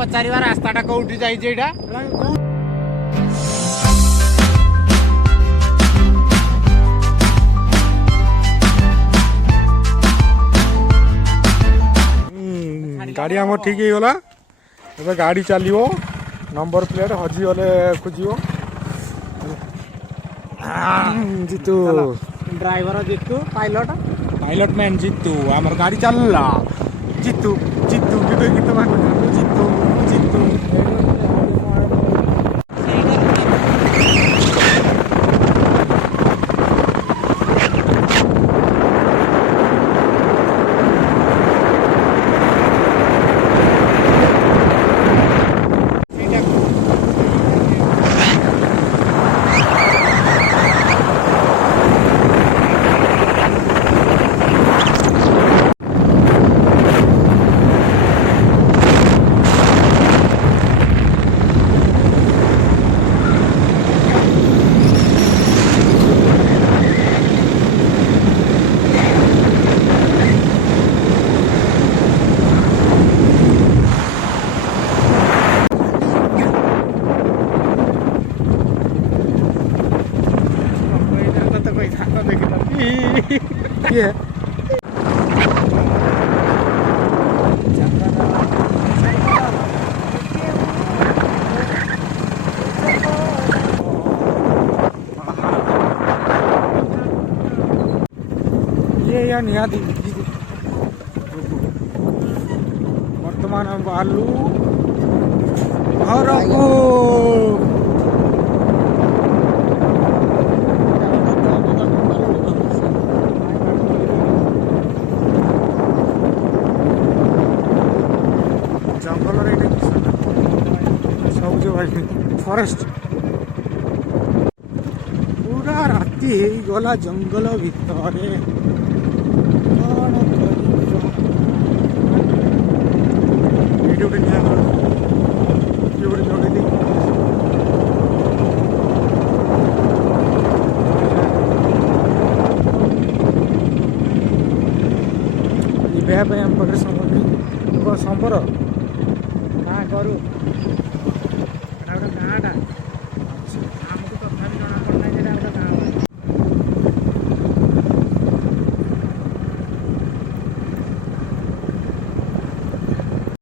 पचार रास्ता कौटी जाइए गाड़ी आम ठीक है गला ए गाड़ी चलो नंबर प्लेट हजी गले खोज Jitu driver Jitu pilot pilot man Jitu आमर गाड़ी चलला जीतू जीतू गीत मान जीतू जीतू ये या निहाती वर्तमान बालू घर को फॉरेस्ट पूरा राति गला जंगल भितर संबर ना करू